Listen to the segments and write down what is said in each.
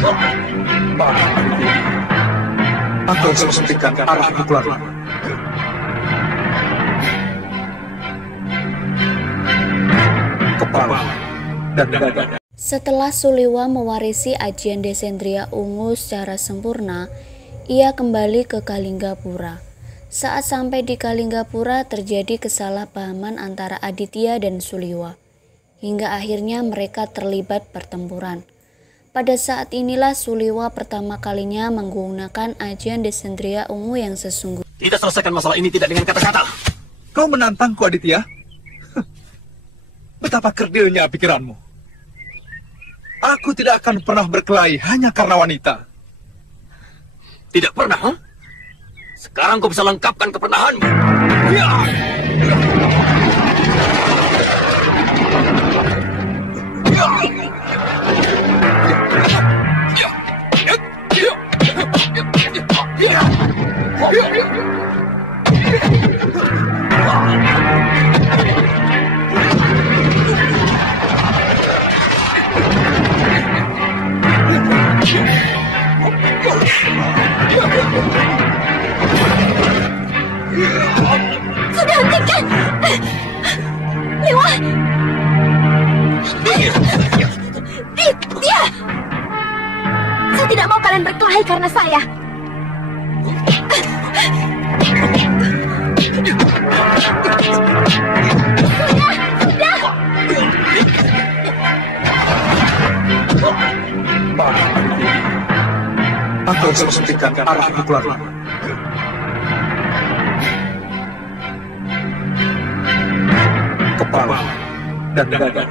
Maaf, Aditya. Aku harus menghentikan arah pukulan. Kepala dan dada. Setelah Suliwa mewarisi ajian Desendriya Ungu secara sempurna, ia kembali ke Kalinggapura. Saat sampai di Kalinggapura terjadi kesalahpahaman antara Aditya dan Suliwa, hingga akhirnya mereka terlibat pertempuran. Pada saat inilah Suliwa pertama kalinya menggunakan ajian Desendriya Ungu yang sesungguhnya. Tidak selesaikan masalah ini tidak dengan kata-kata. Kau menantangku, Aditya? Betapa kerdilnya pikiranmu. Aku tidak akan pernah berkelahi hanya karena wanita. Tidak pernah, huh? Sekarang kau bisa lengkapkan kepernahanmu. Ya! Sudah hentikan! Liwa! Dia! Saya tidak mau kalian berkelahi karena saya. Sudah! Maaf, Aditya. Aku harus menghentikan arah pukulan. Kepala dan dada.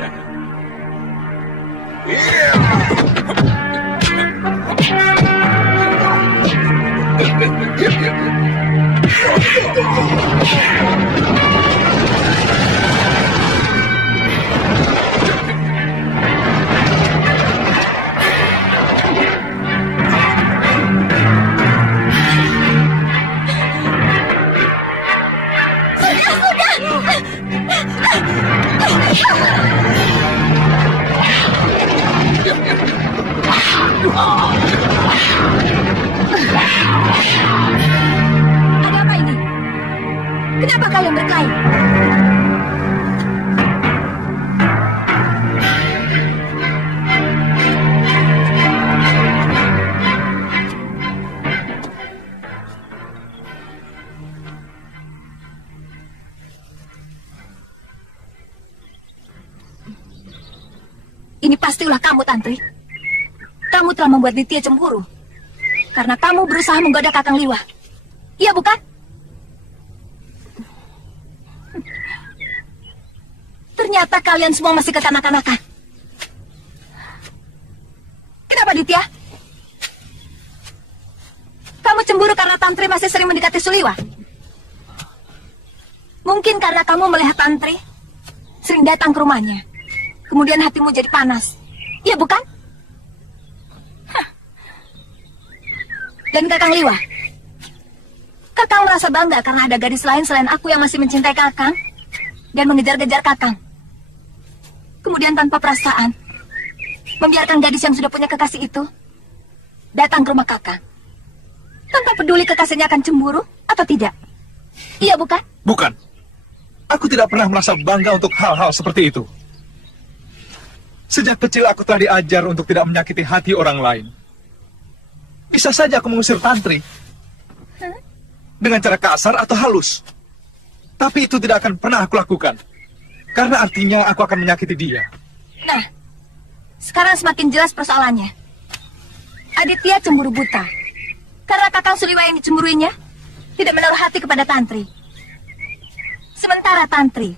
Ada apa ini? Kenapa kalian berkelahi? Ini pasti ulah kamu, Tantri. Kamu telah membuat Ditya cemburu. Karena kamu berusaha menggoda Kakang Liwa. Iya, bukan? Ternyata kalian semua masih kekanak-kanakan. Kenapa, Ditya? Kamu cemburu karena Tantri masih sering mendekati Suliwa? Mungkin karena kamu melihat Tantri sering datang ke rumahnya. Kemudian hatimu jadi panas. Iya, bukan? Hah. Dan Kakang Liwa? Kakang merasa bangga karena ada gadis lain selain aku yang masih mencintai Kakang dan mengejar-gejar Kakang. Kemudian tanpa perasaan, membiarkan gadis yang sudah punya kekasih itu datang ke rumah Kakang. Tanpa peduli kekasihnya akan cemburu atau tidak. Iya, bukan? Bukan. Aku tidak pernah merasa bangga untuk hal-hal seperti itu. Sejak kecil aku telah diajar untuk tidak menyakiti hati orang lain. Bisa saja aku mengusir Tantri dengan cara kasar atau halus. Tapi itu tidak akan pernah aku lakukan. Karena artinya aku akan menyakiti dia. Nah, sekarang semakin jelas persoalannya. Aditya cemburu buta. Karena Kakang Suliwa yang dicemburuinya tidak menaruh hati kepada Tantri. Sementara Tantri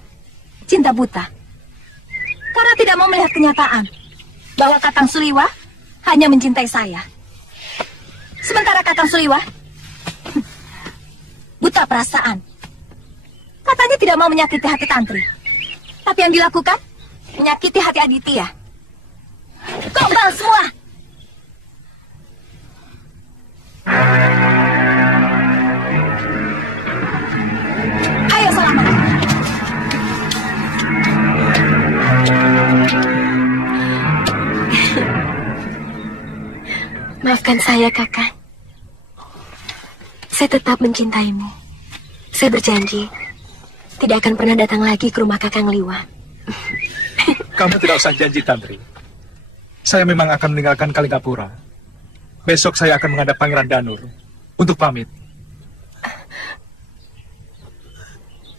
cinta buta. Karena tidak mau melihat kenyataan bahwa Kakang Suliwa hanya mencintai saya. Sementara Kakang Suliwa buta perasaan. Katanya tidak mau menyakiti hati Tantri. Tapi yang dilakukan menyakiti hati Aditya. Gombal semua. Ayo selamat. Maafkan saya, Kakang. Saya tetap mencintaimu. Saya berjanji tidak akan pernah datang lagi ke rumah Kakang Liwa. Kamu tidak usah janji, Tantri. Saya memang akan meninggalkan Kalinggapura. Besok saya akan menghadap Pangeran Danur untuk pamit.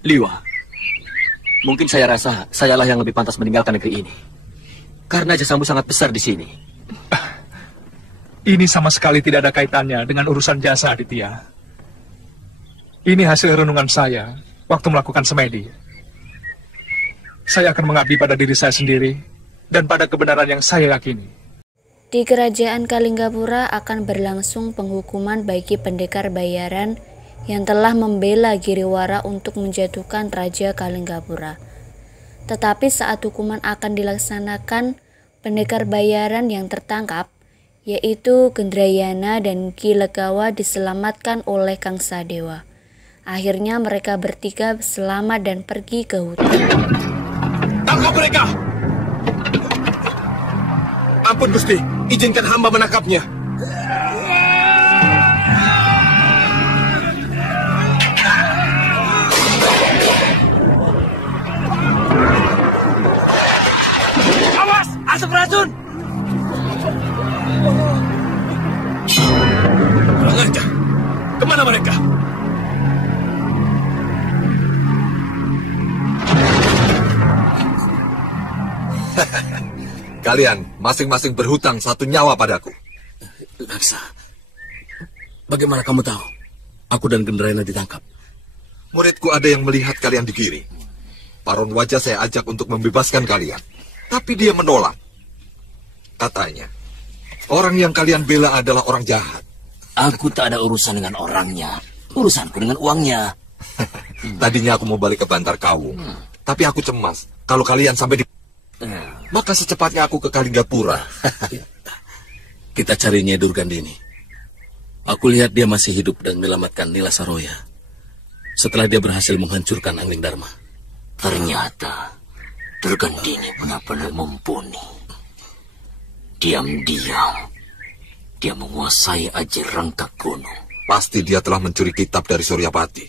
Liwa, mungkin saya rasa sayalah yang lebih pantas meninggalkan negeri ini. Karena jasamu sangat besar di sini. Ini sama sekali tidak ada kaitannya dengan urusan jasa, Aditya. Ini hasil renungan saya waktu melakukan semedi. Saya akan mengabdi pada diri saya sendiri dan pada kebenaran yang saya yakini. Di kerajaan Kalinggapura akan berlangsung penghukuman bagi pendekar bayaran yang telah membela Giriwara untuk menjatuhkan Raja Kalinggapura. Tetapi saat hukuman akan dilaksanakan, pendekar bayaran yang tertangkap, yaitu Gendrayana dan Ki Legawa, diselamatkan oleh Kang Sadewa. Akhirnya mereka bertiga selamat dan pergi ke hutan. Tangkap mereka! Ampun Gusti, izinkan hamba menangkapnya. Awas! Asap racun! Kurang ajar. Kemana mereka? Kalian masing-masing berhutang 1 nyawa padaku. Laksa, bagaimana kamu tahu aku dan Gendrayana ditangkap? Muridku ada yang melihat kalian digiring. Paron Wajah saya ajak untuk membebaskan kalian. Tapi dia menolak. Katanya, orang yang kalian bela adalah orang jahat. Aku tak ada urusan dengan orangnya. Urusanku dengan uangnya. Tadinya aku mau balik ke Bantar Kawung. Tapi aku cemas. Kalau kalian sampai di... maka secepatnya aku ke Kalinggapura. Kita cari Nyai Durgandini. Aku lihat dia masih hidup dan menyelamatkan Nila Saroya setelah dia berhasil menghancurkan Angling Dharma. Ternyata Durgandini benar-benar mumpuni. Diam-diam dia menguasai aji rangka gunung. Pasti dia telah mencuri kitab dari Suryapati.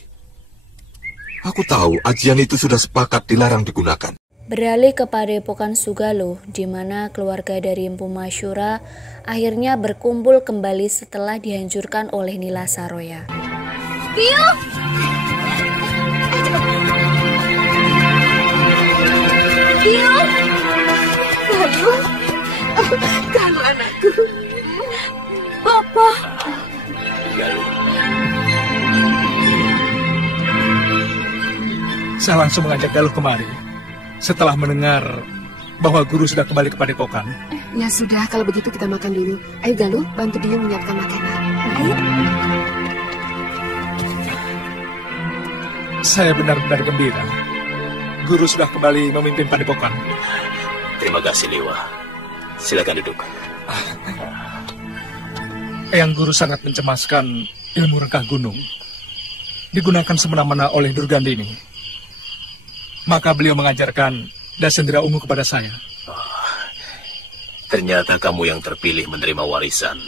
Aku tahu ajian itu sudah sepakat dilarang digunakan. Beralih ke Padepokan Sugalo, di mana keluarga dari Empu Masyura akhirnya berkumpul kembali setelah dihancurkan oleh Nila Saroya. Bio! Bio! Galuh! Galuh anakku. Bapak! Galuh. Saya langsung mengajak Galuh kemari setelah mendengar bahwa guru sudah kembali ke Padepokan. Ya sudah, kalau begitu kita makan dulu. Ayo Galuh, bantu dia menyiapkan makanan. Ayo. Saya benar-benar gembira. Guru sudah kembali memimpin Padepokan. Terima kasih, Liwa. Silakan duduk. Yang guru sangat mencemaskan ilmu rengkah gunung. Digunakan semena-mena oleh Durgandini. Maka beliau mengajarkan Dasendra Ungu kepada saya. Ternyata kamu yang terpilih menerima warisan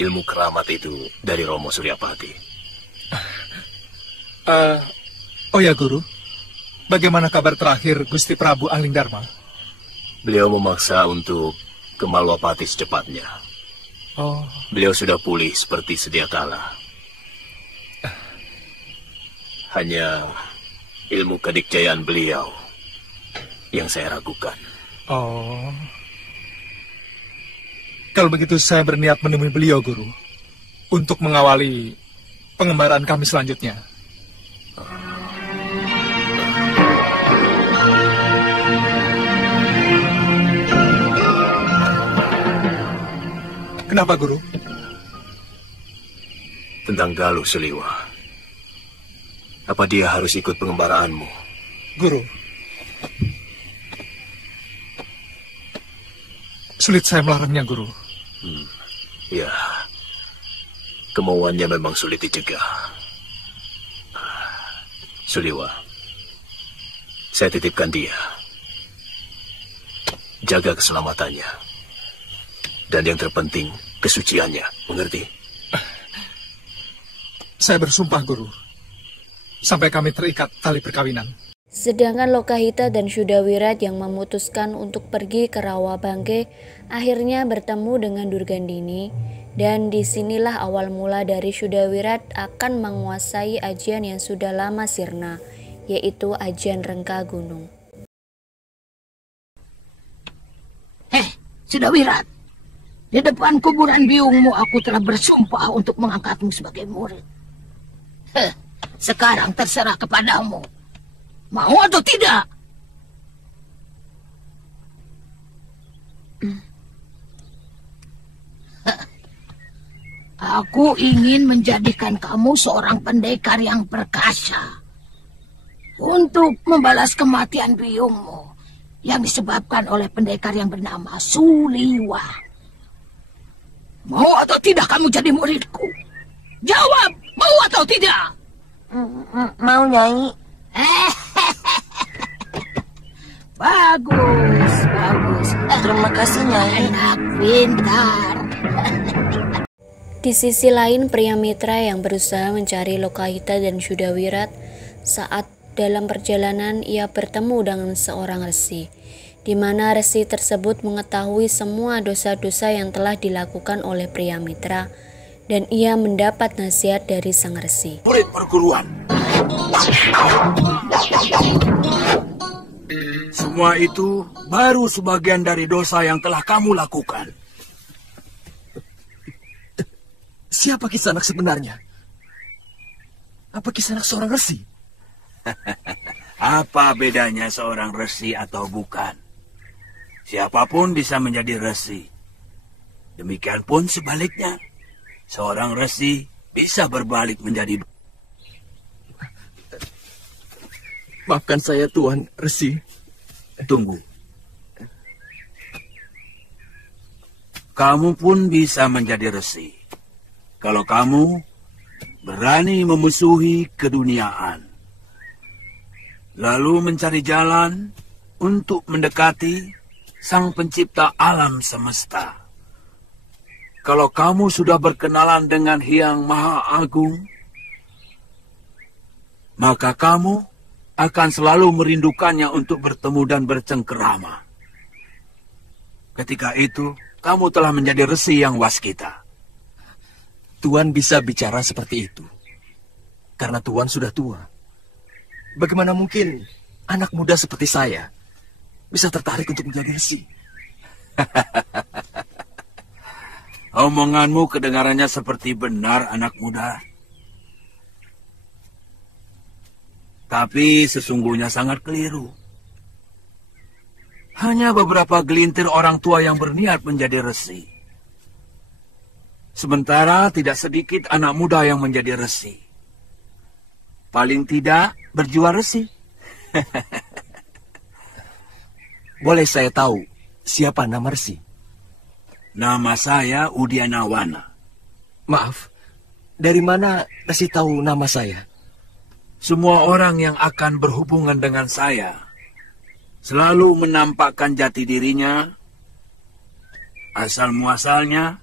ilmu keramat itu dari Romo Suryapati. Oh ya Guru, bagaimana kabar terakhir Gusti Prabu Angling Dharma? Beliau memaksa untuk ke Malwapati secepatnya. Oh. Beliau sudah pulih seperti sedia kala. Hanya ilmu kedikjayaan beliau yang saya ragukan. Oh. Kalau begitu saya berniat menemui beliau, Guru, untuk mengawali pengembaraan kami selanjutnya. Kenapa, Guru? Tentang Galuh Seliwa. Apa dia harus ikut pengembaraanmu? Guru, sulit saya melarangnya, Guru. Ya, kemauannya memang sulit dicegah. Suliwa, saya titipkan dia. Jaga keselamatannya. Dan yang terpenting, kesuciannya, mengerti? Saya bersumpah, Guru. Sampai kami terikat tali perkawinan. Sedangkan Lokahita dan Syudawirat yang memutuskan untuk pergi ke Rawabangke akhirnya bertemu dengan Durgandini, dan disinilah awal mula dari Syudawirat akan menguasai ajian yang sudah lama sirna, yaitu ajian Rengka Gunung. Syudawirat, di depan kuburan biungmu aku telah bersumpah untuk mengangkatmu sebagai murid. Sekarang terserah kepadamu. Mau atau tidak? Aku ingin menjadikan kamu seorang pendekar yang perkasa untuk membalas kematian biungmu yang disebabkan oleh pendekar yang bernama Suliwa. Mau atau tidak kamu jadi muridku? Jawab, mau atau tidak? Mau, Nyai. Bagus, bagus. Terima kasih, Nyai. Anak pintar. Di sisi lain, pria mitra yang berusaha mencari Lokahita dan Syudawirat, saat dalam perjalanan ia bertemu dengan seorang resi, di mana resi tersebut mengetahui semua dosa-dosa yang telah dilakukan oleh pria mitra, dan ia mendapat nasihat dari sang resi. Murid perguruan. Semua itu baru sebagian dari dosa yang telah kamu lakukan. Siapa Kisanak sebenarnya? Apa Kisanak seorang resi? Apa bedanya seorang resi atau bukan? Siapapun bisa menjadi resi. Demikian pun sebaliknya. Seorang resi bisa berbalik menjadi... Maafkan saya, Tuan Resi. Tunggu. Kamu pun bisa menjadi resi. Kalau kamu berani memusuhi keduniaan. Lalu mencari jalan untuk mendekati Sang Pencipta alam semesta. Kalau kamu sudah berkenalan dengan Hyang Maha Agung, maka kamu akan selalu merindukannya untuk bertemu dan bercengkerama. Ketika itu, kamu telah menjadi resi yang waskita. Tuan bisa bicara seperti itu karena Tuan sudah tua. Bagaimana mungkin anak muda seperti saya bisa tertarik untuk menjadi resi? Omonganmu kedengarannya seperti benar, anak muda. Tapi sesungguhnya sangat keliru. Hanya beberapa gelintir orang tua yang berniat menjadi resi. Sementara tidak sedikit anak muda yang menjadi resi. Paling tidak berjiwa resi. Boleh saya tahu siapa nama resi? Nama saya Udianawana. Maaf, dari mana resi tahu nama saya? Semua orang yang akan berhubungan dengan saya selalu menampakkan jati dirinya, asal muasalnya,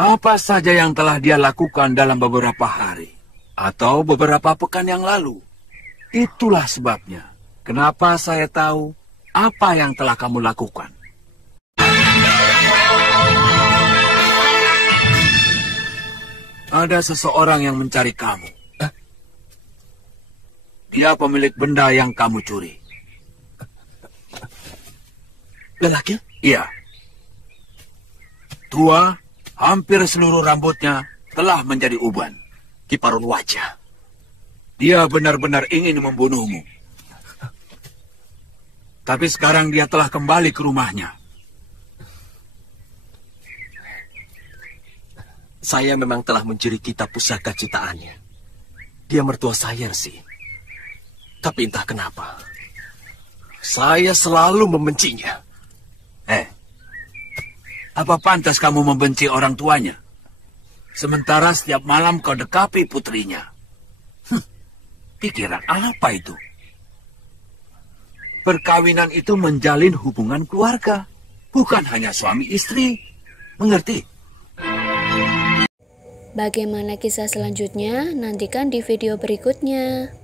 apa saja yang telah dia lakukan dalam beberapa hari atau beberapa pekan yang lalu. Itulah sebabnya kenapa saya tahu apa yang telah kamu lakukan. Ada seseorang yang mencari kamu. Dia pemilik benda yang kamu curi. Lelaki? Iya. Tua, hampir seluruh rambutnya telah menjadi uban. Kiparon wajah. Dia benar-benar ingin membunuhmu. Tapi sekarang dia telah kembali ke rumahnya. Saya memang telah mencuri kitab pusaka ciptaannya. Dia mertua saya sih. Tapi entah kenapa, saya selalu membencinya. Apa pantas kamu membenci orang tuanya? Sementara setiap malam kau dekapi putrinya. Pikiran apa itu? Perkawinan itu menjalin hubungan keluarga, bukan hanya suami istri. Mengerti? Bagaimana kisah selanjutnya? Nantikan di video berikutnya.